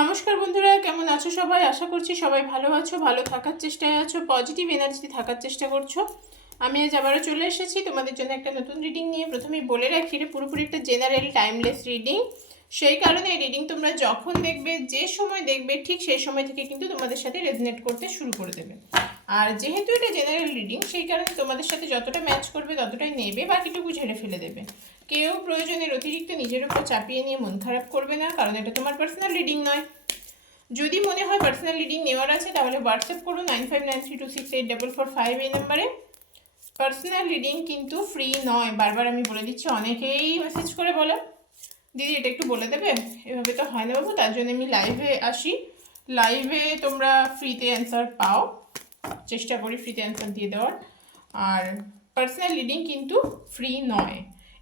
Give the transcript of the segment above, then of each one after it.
নমস্কার বন্ধুরা, কেমন আছো সবাই? আশা করছি সবাই ভালো আছো, ভালো থাকার চেষ্টায় আছো পজিটিভ এনার্জিতে থাকার চেষ্টা করছ। আমি আজ আবারও চলে এসেছি তোমাদের জন্য একটা নতুন রিডিং নিয়ে। প্রথমেই বলে রাখি, এটা পুরোপুরি একটা জেনারেল টাইমলেস রিডিং সেই কারণে এই রিডিং তোমরা যখন দেখবে, যে সময় দেখবে, ঠিক সেই সময় থেকে কিন্তু তোমাদের সাথে রেজনেট করতে শুরু করে দেবে। আর যেহেতু এটা জেনারেল রিডিং সেই কারণে তোমাদের সাথে যতটা ম্যাচ করবে ততটাই নেবে, বাকিটুকু ঝেড়ে ফেলে দেবে। কেউ প্রয়োজনের অতিরিক্ত নিজের উপর চাপিয়ে নিয়ে মন খারাপ করবে না, কারণ এটা তোমার পার্সোনাল রিডিং নয়। যদি মনে হয় পার্সোনাল রিডিং নেওয়ার আছে, তাহলে হোয়াটসঅ্যাপ করো nine five nine three two six eight double four five এই নাম্বারে পার্সোনাল রিডিং কিন্তু ফ্রি নয়, বারবার আমি বলে দিচ্ছি, অনেকেই মেসেজ করে বলে। দিদি, এটা একটু বলে দেবে? এভাবে তো হয় না বাবু, তার জন্য আমি লাইভে আসি। লাইভে তোমরা ফ্রিতে অ্যান্সার পাও। চেষ্টা করি ফ্রিতে অ্যান্সার দিয়ে দেওয়ার। আর পার্সোনাল রিডিং কিন্তু ফ্রি নয়।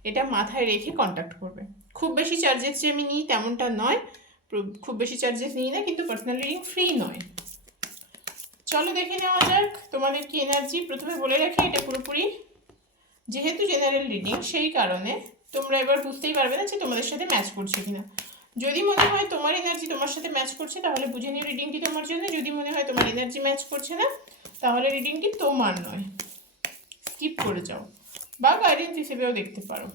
এটা মাথায় রেখে কন্ট্যাক্ট করবে। খুব বেশি চার্জেস যে আমি নিই তেমনটা নয়। খুব বেশি চার্জেস নিই না, কিন্তু পার্সোনাল রিডিং ফ্রি নয়। চলো দেখে নেওয়া যাক, তোমাদের কি এনার্জি প্রথমে বলে রাখি, এটা পুরোপুরি যেহেতু জেনারেল রিডিং সেই কারণে তোমরা এবার বুঝতেই পারবে না যে তোমাদের সাথে ম্যাচ করছে কিনা। যদি মনে হয় তোমার এনার্জি তোমার সাথে ম্যাচ করছে, তাহলে বুঝে নিও রিডিংটি তোমার জন্য। যদি মনে হয় তোমার এনার্জি ম্যাচ করছে না, তাহলে রিডিংটি তোমার নয়। স্কিপ করে যাও। বা গাইডেন্স হিসেবেও দেখতে পারো।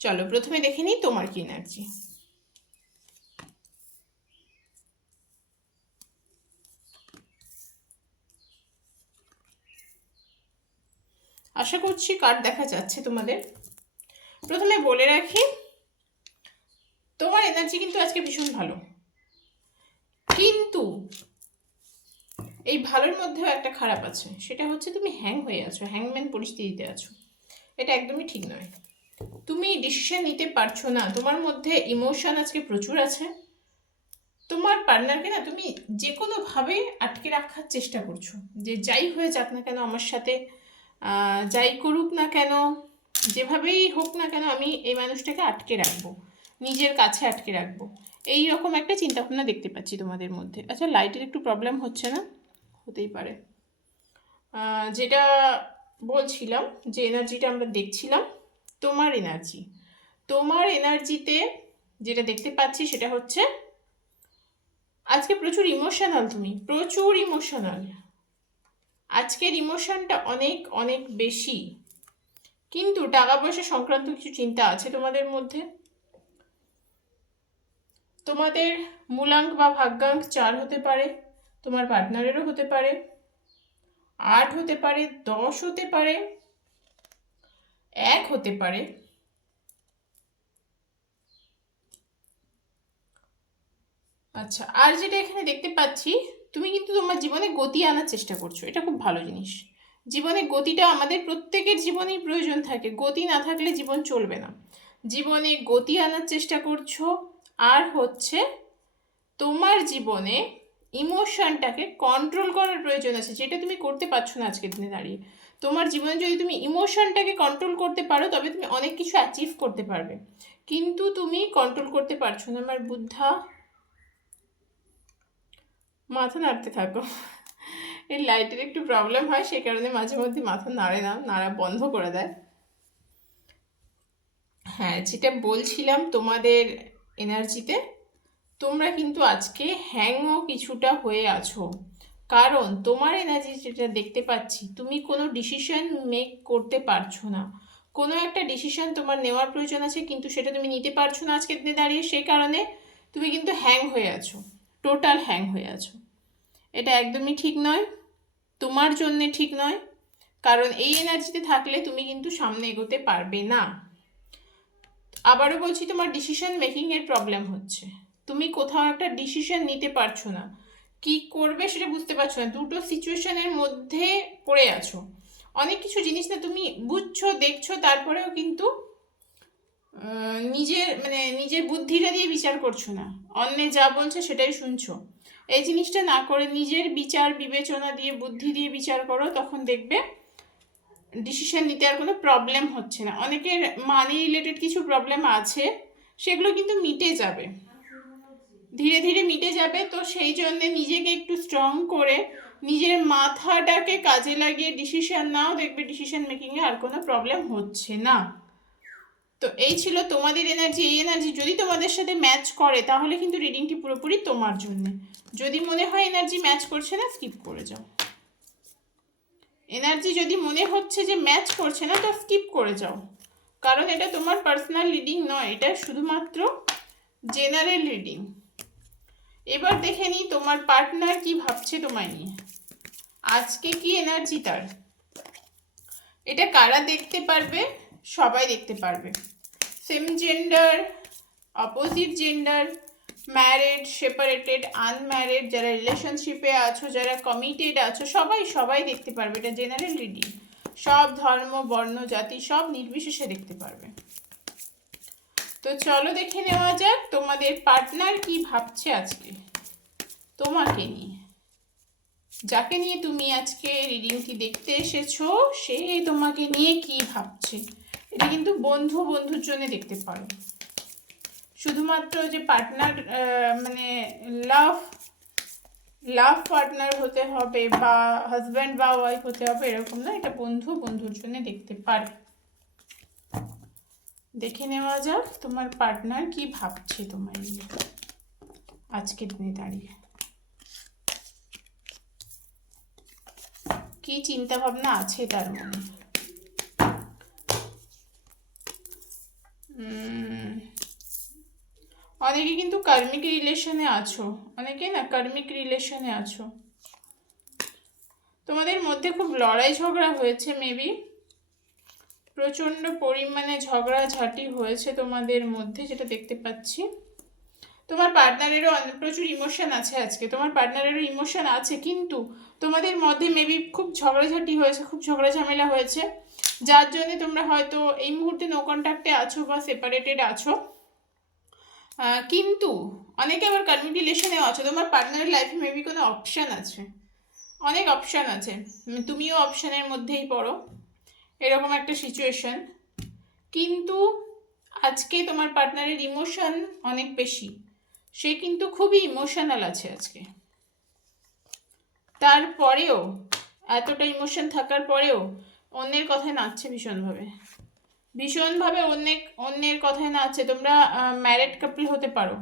চলো, প্রথমে দেখে নিই তোমার কি এনার্জি আশা করছি কার্ড দেখা যাচ্ছে তোমাদের। প্রথমে বলে রাখি, তোমার এনার্জি কিন্তু আজকে ভীষণ ভালো। কিন্তু এই ভালোর মধ্যেও একটা খারাপ আছে, সেটা হচ্ছে তুমি হ্যাং হয়ে আছো হ্যাংম্যান পরিস্থিতিতে আছো। এটা একদমই ঠিক নয়। তুমি ডিসিশন নিতে পারছ না, তোমার মধ্যে ইমোশন আজকে প্রচুর আছে। তোমার পার্টনারকে না তুমি যে কোনোভাবে আটকে রাখার চেষ্টা করছ। যে যাই হয়ে যাক না কেন, আমার সাথে যাই করুক না কেন, যেভাবেই হোক না কেন আমি এই মানুষটাকে আটকে রাখব, নিজের কাছে আটকে রাখব। এই রকম একটা চিন্তাভাবনা দেখতে পাচ্ছি তোমাদের মধ্যে। আচ্ছা লাইটের একটু প্রবলেম হচ্ছে না? হতেই পারে। যেটা বলছিলাম যে এনার্জিটা আমরা দেখছিলাম, তোমার এনার্জি। তোমার এনার্জিতে যেটা দেখতে পাচ্ছি সেটা হচ্ছে, আজকে প্রচুর ইমোশনাল তুমি, প্রচুর ইমোশনাল আজকের ইমোশনটা অনেক অনেক বেশি। কিন্তু টাকা পয়সা সংক্রান্ত কিছু চিন্তা আছে তোমাদের মধ্যে? তোমাদের মূলাঙ্ক বা ভাগ্যাঙ্ক চার হতে পারে, তোমার পার্টনারেরও হতে পারে, আট হতে পারে, দশ হতে পারে, এক হতে পারে। আচ্ছা আর যেটা এখানে দেখতে পাচ্ছি তুমি কিন্তু তোমার জীবনে গতি আনার চেষ্টা করছ। এটা খুব ভালো জিনিস। জীবনে গতিটা আমাদের প্রত্যেকের জীবনেই প্রয়োজন থাকে। গতি না থাকলে জীবন চলবে না। জীবনে গতি আনার চেষ্টা করছ। আর হচ্ছে তোমার জীবনে ইমোশনটাকে কন্ট্রোল করার প্রয়োজন আছে। যেটা তুমি করতে পারছ না আজকের দিনে দাঁড়িয়ে। তোমার জীবনে যদি তুমি ইমোশনটাকে কন্ট্রোল করতে পারো, তবে তুমি অনেক কিছু অ্যাচিভ করতে পারবে। কিন্তু তুমি কন্ট্রোল করতে পারছ না, আমার বুদ্ধা। মাথা নাড়তে থাকো। এই লাইটের একটু প্রবলেম হয় সেই কারণে মাঝে মধ্যে মাথা নাড়ে না, নাড়া বন্ধ করে দেয়। হ্যাঁ যেটা বলছিলাম তোমাদের এনার্জিতে তোমরা কিন্তু আজকে হ্যাংও কিছুটা হয়ে আছো। কারণ তোমার এনার্জি যেটা দেখতে পাচ্ছি, তুমি কোনো ডিসিশন মেক করতে পারছ না। কোনো একটা ডিসিশন তোমার নেওয়ার প্রয়োজন আছে, কিন্তু সেটা তুমি নিতে পারছ না আজকের দিনে দাঁড়িয়ে সেই কারণে তুমি কিন্তু হ্যাং হয়ে আছো টোটাল হ্যাং হয়ে আছো। এটা একদমই ঠিক নয়। তোমার জন্যে ঠিক নয়। কারণ এই এনার্জিতে থাকলে তুমি কিন্তু সামনে এগোতে পারবে না। আবারও বলছি, তোমার ডিসিশন মেকিংয়ের প্রবলেম হচ্ছে। তুমি কোথাও একটা ডিসিশন নিতে পারছ না। কি করবে সেটা বুঝতে পারছ না। দুটো সিচুয়েশনের মধ্যে পড়ে আছো। অনেক কিছু জিনিস না তুমি বুঝছ, দেখছ, তারপরেও কিন্তু নিজের মানে নিজের বুদ্ধিটা দিয়ে বিচার করছ না। অন্যে যা বলছে সেটাই শুনছো। এই জিনিসটা না করে নিজের বিচার, বিবেচনা দিয়ে, বুদ্ধি দিয়ে বিচার করো, তখন দেখবে ডিসিশন নিতে আর কোনো প্রবলেম হচ্ছে না। অনেকের মানি রিলেটেড কিছু প্রবলেম আছে, সেগুলো কিন্তু মিটে যাবে। ধীরে ধীরে মিটে যাবে, তো সেই জন্যে নিজেকে একটু স্ট্রং করে নিজের মাথাটাকে কাজে লাগিয়ে ডিসিশন নাও, দেখবে ডিসিশন মেকিংয়ে আর কোনো প্রবলেম হচ্ছে না। তো এই ছিল তোমাদের এনার্জি এই এনার্জি যদি তোমাদের সাথে ম্যাচ করে, তাহলে কিন্তু রিডিংটি পুরোপুরি তোমার জন্য। যদি মনে হয় এনার্জি ম্যাচ করছে না স্কিপ করে যাও। এনার্জি যদি মনে হচ্ছে যে ম্যাচ করছে না, তো স্কিপ করে যাও। কারণ এটা তোমার পার্সোনাল রিডিং নয়, এটা শুধুমাত্র জেনারেল রিডিং এবার দেখে নিই তোমার পার্টনার কি ভাবছে তোমায় নিয়ে। আজকে কি এনার্জি তার? এটা কারা দেখতে পারবে? সবাই দেখতে পারবে। Same gender opposite gender married separated unmarried যারা রিলেশনশিপে আছো, যারা কমিটেড আছো, সবাই সবাই দেখতে পারবে এটা জেনারেল রিডিং সব ধর্ম, বর্ণ, জাতি, সব নির্বিশেষে দেখতে পারবে। তো চলো দেখে নেওয়া যাক তোমাদের পার্টনার কি ভাবছে আজকে। তোমাকে নিয়ে। যাকে নিয়ে তুমি আজকে রিডিংটি দেখতে এসেছ, সে তোমাকে নিয়ে কি ভাবছে? এটা কিন্তু বন্ধু বন্ধুর জন্য দেখতে পারো। শুধুমাত্র যে পার্টনার মানে লাভ লাভ পার্টনার হতে হবে বা হাজব্যান্ড বা ওয়াইফ হতে হবে এরকম না, এটা বন্ধু বন্ধুর জন্য দেখতে পারে। দেখে নেওয়া যাক তোমার পার্টনার কি ভাবছে তোমার নিয়ে আজকের দিনে দাঁড়িয়ে। কি চিন্তা ভাবনা আছে তার মনে? অনেকে কিন্তু কার্মিক রিলেশনে আছো অনেকে না কার্মিক রিলেশনে আছো। তোমাদের মধ্যে খুব লড়াই ঝগড়া হয়েছে মেবি প্রচণ্ড পরিমাণে ঝগড়া ঝাঁটি হয়েছে তোমাদের মধ্যে, যেটা দেখতে পাচ্ছি। তোমার পার্টনারেরও প্রচুর ইমোশন আছে আজকে। তোমার পার্টনারেরও ইমোশন আছে, কিন্তু তোমাদের মধ্যে মেবি খুব ঝগড়াঝাটি হয়েছে, খুব ঝগড়া ঝামেলা হয়েছে। যার জন্য তোমরা হয়তো এই মুহূর্তে নো কন্ট্যাক্টে আছো বা সেপারেটেড আছো। কিন্তু অনেকে আবার কার্মিক রিলেশনেও আছো। তোমার পার্টনারের লাইফে মেবি কোনো অপশান আছে। অনেক অপশান আছে। তুমিও অপশানের মধ্যেই পড়ো। এরকম একটা সিচুয়েশন কিন্তু আজকে তোমার পার্টনারের ইমোশন অনেক বেশি। সে কিন্তু খুবই ইমোশনাল আছে আজকে। তারপরেও, এতটা ইমোশন থাকার পরেও অন্যের কথায় নাচছে ভীষণভাবে। ভীষণভাবে অন্যের অন্যের কথায় নাচছে। তোমরা ম্যারেড কাপল হতে পারো।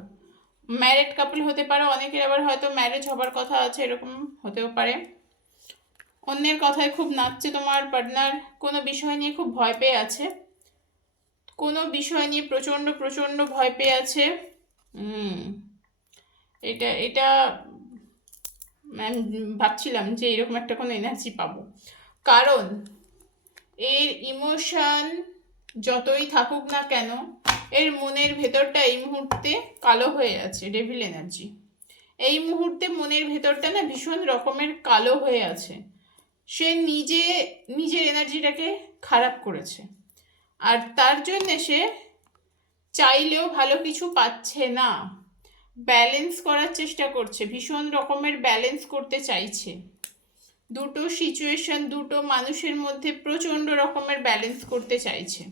ম্যারেড কাপল হতে পারো, অনেকের আবার হয়তো ম্যারেজ হবার কথা আছে, এরকম হতেও পারে। অন্যের কথায় খুব নাচছে তোমার পার্টনার কোনো বিষয় নিয়ে খুব ভয় পেয়ে আছে। কোনো বিষয় নিয়ে প্রচণ্ড প্রচণ্ড ভয় পেয়ে আছে। হুম। এটা এটা ভাবছিলাম যে এরকম একটা কোনো এনার্জি পাবো। কারণ এর ইমোশন যতই থাকুক না কেন, এর মনের ভেতরটা এই মুহূর্তে কালো হয়ে আছে ডেভিল এনার্জি এই মুহূর্তে মনের ভেতরটা না ভীষণ রকমের কালো হয়ে আছে। সে নিজে, নিজের এনার্জিটাকে খারাপ করেছে। আর তার জন্যে সে চাইলেও ভালো কিছু পাচ্ছে না। ব্যালেন্স করার চেষ্টা করছে, ভীষণ রকমের ব্যালেন্স করতে চাইছে। দুটো সিচুয়েশন দুটো মানুষের মধ্যে প্রচণ্ড রকমের ব্যালেন্স করতে চাইছে।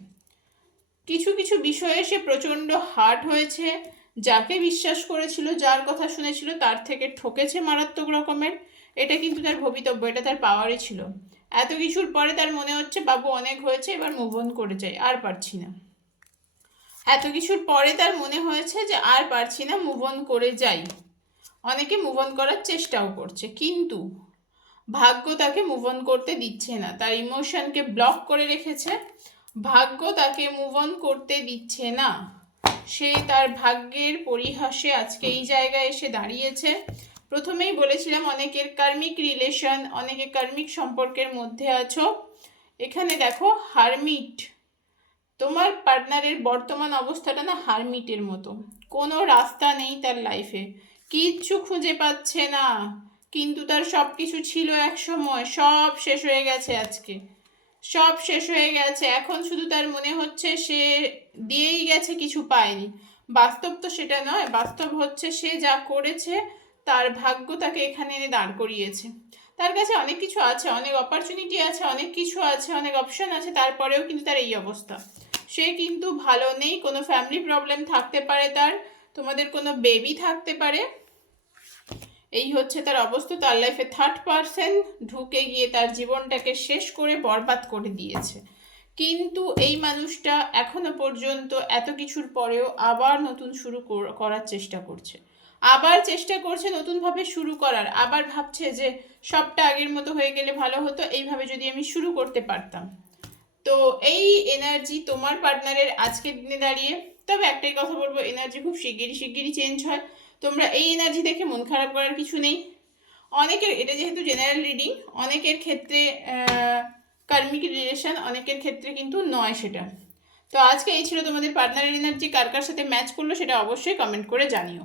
কিছু কিছু বিষয়ে সে প্রচণ্ড হার্ট হয়েছে, যাকে বিশ্বাস করেছিল, যার কথা শুনেছিল, তার থেকে ঠকেছে মারাত্মক রকমের। এটা কিন্তু তার ভবিতব্য, এটা তার পাওয়ারই ছিল। এত কিছুর পরে তার মনে হচ্ছে, বাবু, অনেক হয়েছে, এবার মুভ অন করে যাই। আর পারছি না। এত কিছুর পরে তার মনে হয়েছে যে আর পারছি না মুভ অন করে যাই। অনেকে মুভ অন করার চেষ্টাও করছে, কিন্তু ভাগ্য তাকে মুভ অন করতে দিচ্ছে না। তার ইমোশনকে ব্লক করে রেখেছে, ভাগ্য তাকে মুভ অন করতে দিচ্ছে না। সে তার ভাগ্যের পরিহাসে আজকে এই জায়গায় এসে দাঁড়িয়েছে। প্রথমেই বলেছিলাম অনেকের কার্মিক রিলেশন অনেকে কার্মিক সম্পর্কের মধ্যে আছো। এখানে দেখো হারমিট তোমার পার্টনারের বর্তমান অবস্থাটা না হারমিটের মতো। কোনো রাস্তা নেই তার লাইফে কিচ্ছু খুঁজে পাচ্ছে না। কিন্তু তার সব কিছু ছিল এক সময়। সব শেষ হয়ে গেছে আজকে। সব শেষ হয়ে গেছে। এখন শুধু তার মনে হচ্ছে সে দিয়েই গেছে, কিছু পায়নি। বাস্তব তো সেটা নয়। বাস্তব হচ্ছে সে যা করেছে, তার ভাগ্য তাকে এখানে এনে দাঁড় করিয়েছে। তার কাছে অনেক কিছু আছে, অনেক অপরচুনিটি আছে, অনেক কিছু আছে, অনেক অপশন আছে। তারপরেও কিন্তু তার এই অবস্থা। সে কিন্তু ভালো নেই, কোনো ফ্যামিলি প্রবলেম থাকতে পারে তার, তোমাদের কোনো বেবি থাকতে পারে। এই হচ্ছে তার অবস্থা, তার লাইফে থার্ড পার্সন ঢুকে গিয়ে তার জীবনটাকে শেষ করে বরবাদ করে দিয়েছে। কিন্তু এই মানুষটা এখনও পর্যন্ত এত কিছুর পরেও আবার নতুন শুরু কর- করার চেষ্টা করছে। আবার চেষ্টা করছে নতুনভাবে শুরু করার, আবার ভাবছে যে সবটা আগের মতো হয়ে গেলে ভালো হতো, এইভাবে যদি আমি শুরু করতে পারতাম। তো এই এনার্জি তোমার পার্টনারের আজকের দিনে দাঁড়িয়ে, তবে একটাই কথা বলব এনার্জি খুব শিগগিরই শিগগিরই চেঞ্জ হয়। তোমরা এই এনার্জি দেখে মন খারাপ করার কিছু নেই। অনেকের, এটা যেহেতু জেনারেল রিডিং অনেকের ক্ষেত্রে কার্মিক রিলেশন অনেকের ক্ষেত্রে কিন্তু নয় সেটা। তো আজকে এই ছিল তোমাদের পার্টনারের এনার্জি কার কার সাথে ম্যাচ করল সেটা অবশ্যই কমেন্ট করে জানিও।